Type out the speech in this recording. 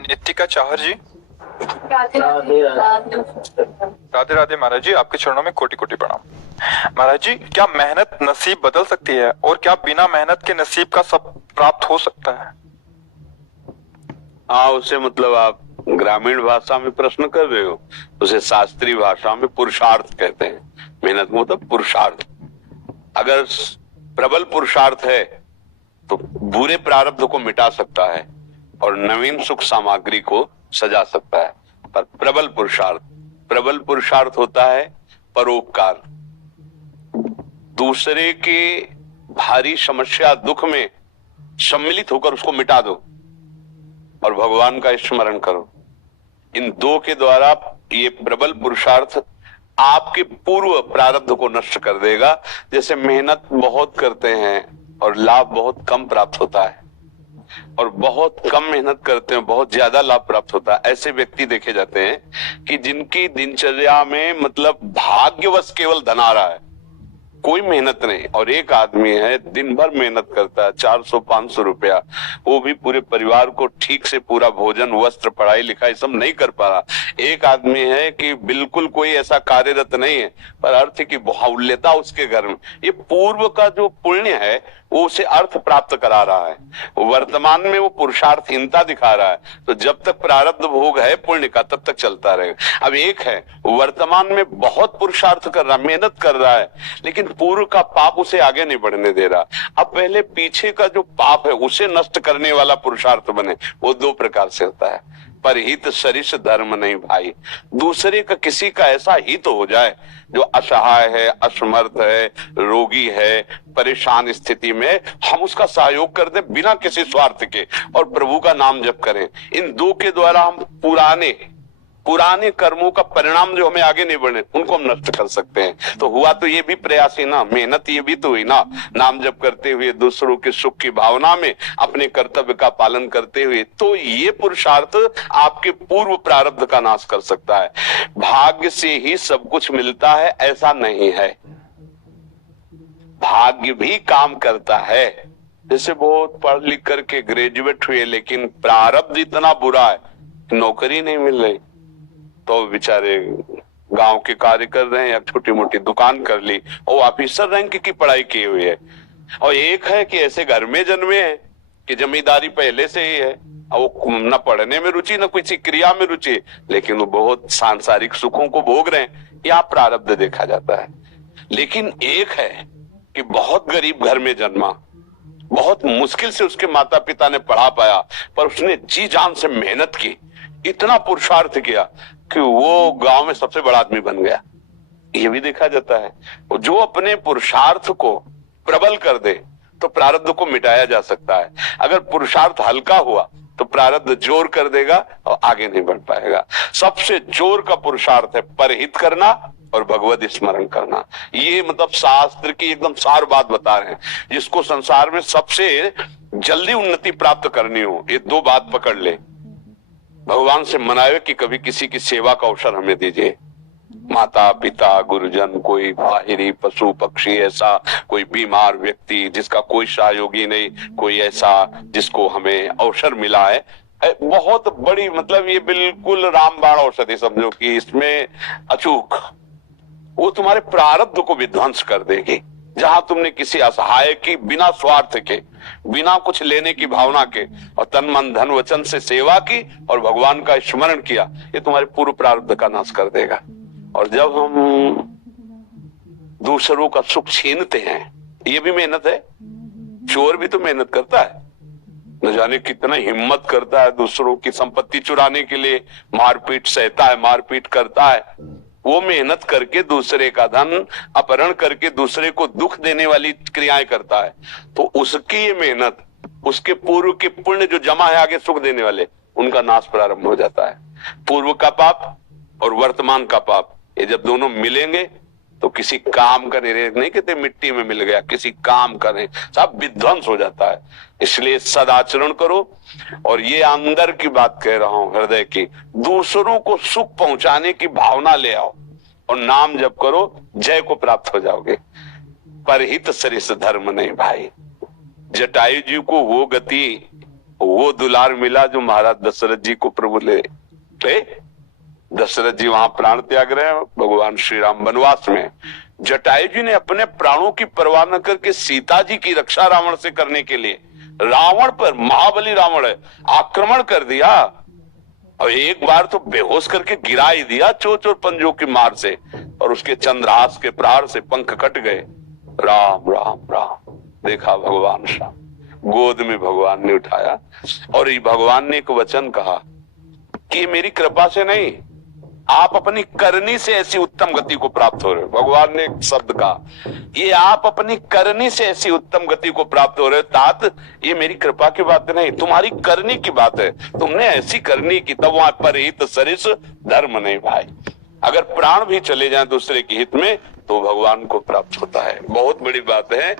नितिका चाहर जी, राधे राधे। राधे राधे महाराज जी, आपके चरणों में कोटि कोटि प्रणाम। महाराज जी, क्या मेहनत नसीब बदल सकती है और क्या बिना मेहनत के नसीब का सब प्राप्त हो सकता है? हाँ, उसे मतलब आप ग्रामीण भाषा में प्रश्न कर रहे हो, उसे शास्त्रीय भाषा में पुरुषार्थ कहते हैं। मेहनत मतलब पुरुषार्थ। अगर प्रबल पुरुषार्थ है तो बुरे प्रारब्ध को मिटा सकता है और नवीन सुख सामग्री को सजा सकता है। पर प्रबल पुरुषार्थ होता है परोपकार। दूसरे के भारी समस्या दुख में सम्मिलित होकर उसको मिटा दो और भगवान का स्मरण करो। इन दो के द्वारा ये प्रबल पुरुषार्थ आपके पूर्व प्रारब्ध को नष्ट कर देगा। जैसे मेहनत बहुत करते हैं और लाभ बहुत कम प्राप्त होता है, और बहुत कम मेहनत करते हैं बहुत ज्यादा लाभ प्राप्त होता है। ऐसे व्यक्ति देखे जाते हैं कि जिनकी दिनचर्या में मतलब भाग्यवश केवल धन आ रहा है, कोई मेहनत नहीं। और एक आदमी है दिन भर मेहनत करता है, 400-500 रुपया, वो भी पूरे परिवार को ठीक से पूरा भोजन, वस्त्र, पढ़ाई लिखाई सब नहीं कर पा रहा। एक आदमी है कि बिल्कुल कोई ऐसा कार्यरत नहीं है, पर अर्थ की बाहुल्यता उसके घर में। ये पूर्व का जो पुण्य है वो उसे अर्थ प्राप्त करा रहा है, वर्तमान में वो पुरुषार्थहीनता दिखा रहा है। तो जब तक प्रारब्ध भोग है पुण्य का तब तक चलता रहेगा। अब एक है वर्तमान में बहुत पुरुषार्थ कर रहा, मेहनत कर रहा है, लेकिन पूर्व का पाप उसे आगे नहीं बढ़ने दे रहा। अब पहले पीछे का जो पाप है उसे नष्ट करने वाला पुरुषार्थ बने। वो दो प्रकार से होता है। परहित सरिस धर्म नहीं भाई। दूसरे का किसी का ऐसा हित हो जाए जो असहाय है, असमर्थ है, रोगी है, परेशान स्थिति में, हम उसका सहयोग कर दें बिना किसी स्वार्थ के और प्रभु का नाम जप करें। इन दो के द्वारा हम पुराने कर्मों का परिणाम जो हमें आगे नहीं बढ़े उनको हम नष्ट कर सकते हैं। तो हुआ तो ये भी प्रयास ही ना, मेहनत ये भी तो हुई ना। नाम जप करते हुए, दूसरों के सुख की भावना में, अपने कर्तव्य का पालन करते हुए, तो ये पुरुषार्थ आपके पूर्व प्रारब्ध का नाश कर सकता है। भाग्य से ही सब कुछ मिलता है ऐसा नहीं है, भाग्य भी काम करता है। जैसे बहुत पढ़ लिख करके ग्रेजुएट हुए लेकिन प्रारब्ध इतना बुरा है, नौकरी नहीं मिल रही, तो बेचारे गांव के कार्य कर रहे हैं या छोटी मोटी दुकान कर ली और ऑफिसर रैंक की पढ़ाई की हुई है। और एक है कि ऐसे घर में जन्मे हैं कि जमींदारी पहले से ही है, और वो न पढ़ने में रुचि न किसी क्रिया में रुचि, लेकिन वो बहुत सांसारिक सुखों को भोग रहे हैं। यहाँ प्रारब्ध देखा जाता है। लेकिन एक है कि बहुत गरीब घर में जन्मा, बहुत मुश्किल से उसके माता पिता ने पढ़ा पाया, पर उसने जी जान से मेहनत की, इतना पुरुषार्थ किया कि वो गांव में सबसे बड़ा आदमी बन गया। ये भी देखा जाता है। जो अपने पुरुषार्थ को प्रबल कर दे तो प्रारब्ध को मिटाया जा सकता है। अगर पुरुषार्थ हल्का हुआ तो प्रारब्ध जोर कर देगा और आगे नहीं बढ़ पाएगा। सबसे जोर का पुरुषार्थ है परहित करना और भगवत स्मरण करना। ये मतलब शास्त्र की एकदम सार बात बता रहे हैं। जिसको संसार में सबसे जल्दी उन्नति प्राप्त करनी हो, ये दो बात पकड़ ले। भगवान से मनावे कि कभी किसी की सेवा का अवसर हमें दीजिए। माता पिता, गुरुजन, कोई बाहरी पशु पक्षी, ऐसा कोई बीमार व्यक्ति जिसका कोई सहयोगी नहीं, कोई ऐसा जिसको हमें अवसर मिला है, बहुत बड़ी मतलब ये बिल्कुल रामबाण औषधि समझो कि इसमें अचूक वो तुम्हारे प्रारब्ध को विध्वंस कर देगी। जहां तुमने किसी असहाय की बिना स्वार्थ के, बिना कुछ लेने की भावना के और तन मन धन वचन से सेवा की और भगवान का स्मरण किया, ये तुम्हारे पूर्व प्रारब्ध का नाश कर देगा। और जब हम दूसरों का सुख छीनते हैं, ये भी मेहनत है। चोर भी तो मेहनत करता है, न जाने कितना हिम्मत करता है दूसरों की संपत्ति चुराने के लिए, मारपीट सहता है, मारपीट करता है। वो मेहनत करके दूसरे का धन अपहरण करके दूसरे को दुख देने वाली क्रियाएं करता है, तो उसकी ये मेहनत, उसके पूर्व के पुण्य जो जमा है आगे सुख देने वाले, उनका नाश प्रारंभ हो जाता है। पूर्व का पाप और वर्तमान का पाप, ये जब दोनों मिलेंगे तो किसी काम का नहीं कहते मिट्टी में मिल गया, किसी काम का नहीं, सब विध्वंस हो जाता है। इसलिए सदाचरण करो। और ये अंदर की बात कह रहा हूं, हृदय की, दूसरों को सुख पहुंचाने की भावना ले आओ और नाम जप करो, जय को प्राप्त हो जाओगे। परहित सरिस धर्म नहीं भाई। जटायु जी को वो गति वो दुलार मिला जो महाराज दशरथ जी को प्रभु ले दशरथ जी वहां प्राण त्याग रहे हैं, भगवान श्री राम वनवास में। जटायु जी ने अपने प्राणों की परवाह न करके सीता जी की रक्षा रावण से करने के लिए रावण पर, महाबली रावण है, आक्रमण कर दिया और एक बार तो बेहोश करके गिरा ही दिया चोच और पंजों की मार से, और उसके चंद्रहास के प्रहार से पंख कट गए। राम राम राम। देखा भगवान श्याम, गोद में भगवान ने उठाया और ये भगवान ने एक वचन कहा कि मेरी कृपा से नहीं, आप अपनी करनी से ऐसी उत्तम गति को प्राप्त हो रहे हो। भगवान ने एक शब्द कहा, ये आप अपनी करनी से ऐसी उत्तम गति को प्राप्त हो रहे हो। तात, ये मेरी कृपा की बात नहीं, तुम्हारी करनी की बात है। तुमने ऐसी करनी की, तब वहां पर हित सरिस धर्म नहीं भाई। अगर प्राण भी चले जाएं दूसरे के हित में तो भगवान को प्राप्त होता है। बहुत बड़ी बात है।